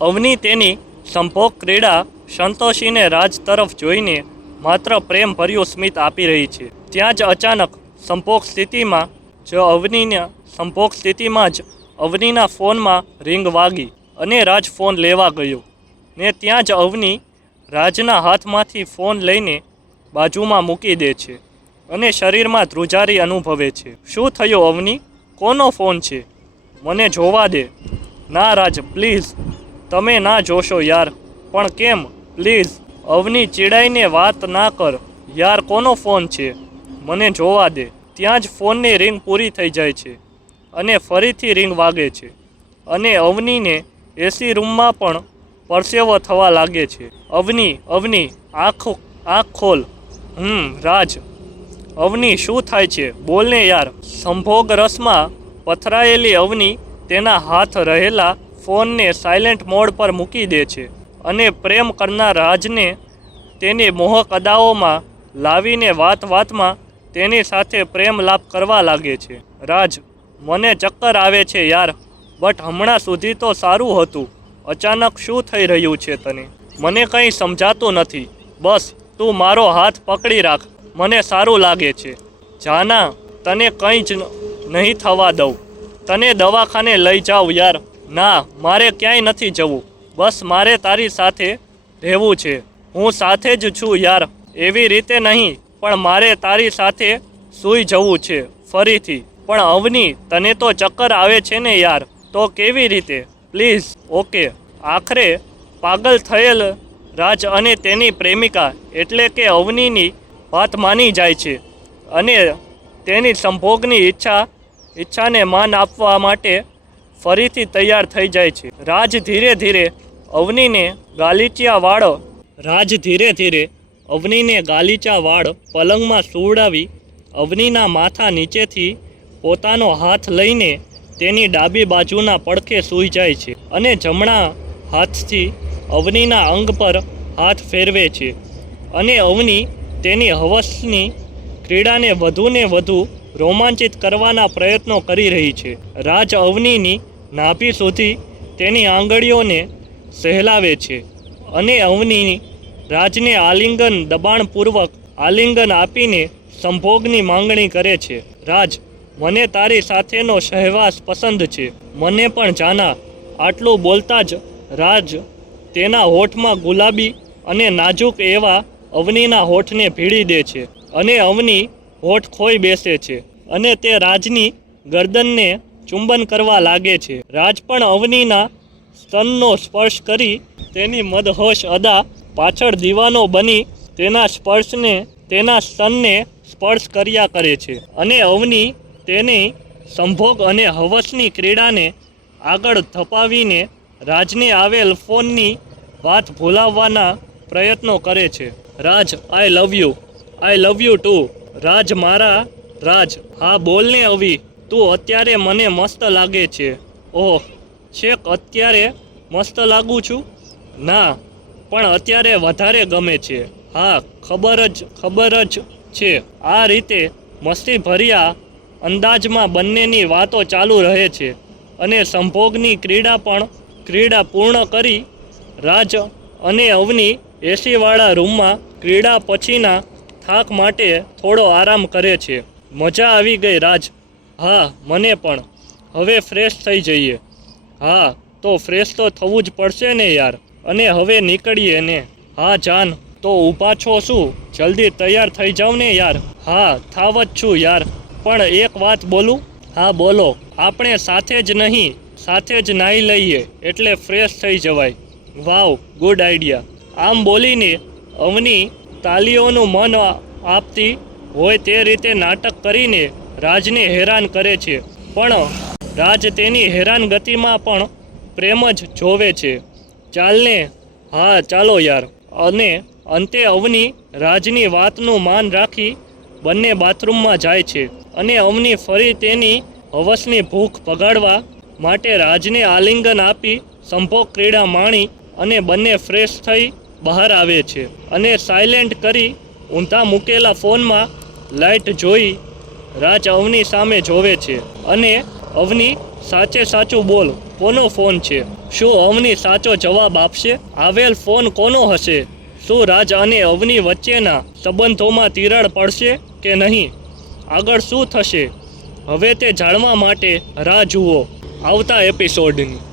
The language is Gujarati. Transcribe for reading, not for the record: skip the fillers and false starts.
અવની તેની સંભોગ ક્રીડા સંતોષીને રાજ તરફ જોઈને માત્ર પ્રેમભર્યું સ્મિત આપી રહી છે. ત્યાં જ અચાનક સંભોગ સ્થિતિમાં જ અવનીના ફોનમાં રિંગ વાગી અને રાજ ફોન લેવા ગયો ને ત્યાં જ અવની રાજના હાથમાંથી ફોન લઈને બાજુમાં મૂકી દે છે અને શરીરમાં ધ્રુજારી અનુભવે છે. શું થયું અવની? કોનો ફોન છે? મને જોવા દે. ના રાજ પ્લીઝ, તમે ના જોશો યાર. પણ કેમ? પ્લીઝ. અવની ચીડાઈને વાત ના કર યાર, કોનો ફોન છે? મને જોવા દે. ત્યાં જ ફોનની રિંગ પૂરી થઈ જાય છે અને ફરીથી રિંગ વાગે છે અને અવનીને એસી રૂમમાં પણ પરસેવો થવા લાગે છે. અવની આંખ ખોલ. રાજ. અવની શું થાય છે? બોલને યાર. સંભોગ રસમાં પથરાયેલી અવની તેના હાથ રહેલા ફોનને સાયલેન્ટ મોડ પર મૂકી દે છે અને પ્રેમ કરનાર રાજને તેની મોહક અદાઓમાં લાવીને વાતમાં તેની સાથે પ્રેમ લાપ કરવા લાગે છે. રાજ, મને ચક્કર આવે છે યાર, બટ હમણાં સુધી તો સારું હતું. અચાનક શું થઈ રહ્યું છે તને? મને કંઈ સમજાતું નથી. બસ તું મારો હાથ પકડી રાખ, મને સારું લાગે છે. જાના, તને કંઈ જ નહીં થવા દઉં. તને દવાખાને લઈ જાઉં યાર. ના, મારે ક્યાંય નથી જવું. બસ મારે તારી સાથે રહેવું છે. હું સાથે જ છું યાર. એવી રીતે નહીં, પણ મારે તારી સાથે સૂઈ જવું છે ફરીથી. પણ અવની, તને તો ચક્કર આવે છે ને યાર, તો કેવી રીતે? પ્લીઝ. ઓકે. આખરે પાગલ થયેલ રાજ અને તેની પ્રેમિકા એટલે કે અવનીની વાત માની જાય છે અને તેની સંભોગની ઈચ્છાને માન આપવા માટે ફરીથી તૈયાર થઈ જાય છે. રાજ ધીરે ધીરે અવનીને ગાલીચા વાળ પલંગમાં સુવડાવી અવનીના માથા નીચેથી પોતાનો હાથ લઈને તેની ડાબી બાજુના પડખે સૂઈ જાય છે અને જમણા હાથથી અવનીના અંગ પર હાથ ફેરવે છે અને અવની તેની હવસની ક્રીડાને વધુને વધુ રોમાંચિત કરવાના પ્રયત્નો કરી રહી છે. રાજ અવનીની નાભી સુધી તેની આંગળીઓને સહેલાવે છે અને અવની રાજને દબાણપૂર્વક આલિંગન આપીને સંભોગની માંગણી કરે છે. રાજ, મને તારી સાથેનો સહવાસ પસંદ છે. મને પણ જાના. આટલું બોલતા જ રાજ તેના હોઠમાં ગુલાબી અને નાજુક એવા અવનીના હોઠને ભીડી દે છે અને અવની હોઠ ખોઈ બેસે છે અને તે રાજની ગરદનને ચુંબન કરવા લાગે છે. રાજ પણ અવનીના સ્તનનો સ્પર્શ કરી તેની મદહોશ અદા પાછળ દીવાનો બની તેના સ્તનને સ્પર્શ કર્યા કરે છે અને અવની તેની સંભોગ અને હવસની ક્રીડાને આગળ ધપાવીને રાજને આવેલ ફોનની વાત ભૂલાવવાના પ્રયત્નો કરે છે. રાજ, આઈ લવ યુ ટુ. રાજ, મારા રાજ. હા બોલને અવી, તું અત્યારે મને મસ્ત લાગે છે. ઓહ, છેક અત્યારે મસ્ત લાગું છું? ના, પણ અત્યારે વધારે ગમે છે. હા, ખબર જ છે. આ રીતે મસ્તી ભર્યા અંદાજમાં બંનેની વાતો ચાલુ રહે છે અને સંભોગની ક્રીડા પૂર્ણ કરી રાજ અને અવની એસીવાળા રૂમમાં ક્રીડા પછીના થાક માટે થોડો આરામ કરે છે. મજા આવી ગઈ રાજ. હા, મને પણ. હવે ફ્રેશ થઈ જઈએ. હા, તો ફ્રેશ તો થવું જ પડશે ને યાર. અને હવે નીકળીએ ને? હા જાન. તો ઊભા છો શું? જલ્દી તૈયાર થઈ જાવ ને યાર. હા, થાવ જ છું યાર. પણ એક વાત બોલું? હા બોલો. આપણે સાથે જ નાહી લઈએ એટલે ફ્રેશ થઈ જવાય. વાવ, ગુડ આઈડિયા. આમ બોલીને અવની તાલીઓનું મન આપતી હોય તે રીતે નાટક કરીને રાજને હેરાન કરે છે, પણ રાજ તેની હેરાનગતિમાં પણ પ્રેમ જ જોવે છે. ચાલને. હા ચાલો યાર. અને અંતે અવની રાજની વાતનું માન રાખી બંને બાથરૂમમાં જાય છે અને અવની ફરી તેની હવસની ભૂખ ભગાડવા માટે રાજને આલિંગન આપી સંભોગ ક્રીડા માણી અને બંને ફ્રેશ થઈ બહાર આવે છે અને સાયલેન્ટ કરી ઊંધા મૂકેલા ફોનમાં લાઇટ જોઈ રાજ અવની સામે જોવે છે અને અવની, સાચે સાચું બોલ, કોનો ફોન છે? શું અવની સાચો જવાબ આપશે? આવેલ ફોન કોનો હશે? શું રાજ અને અવની વચ્ચેના સંબંધોમાં તિરાડ પડશે કે નહીં? આગળ શું થશે? હવે તે જાણવા માટે રાહ જુઓ આવતા એપિસોડની.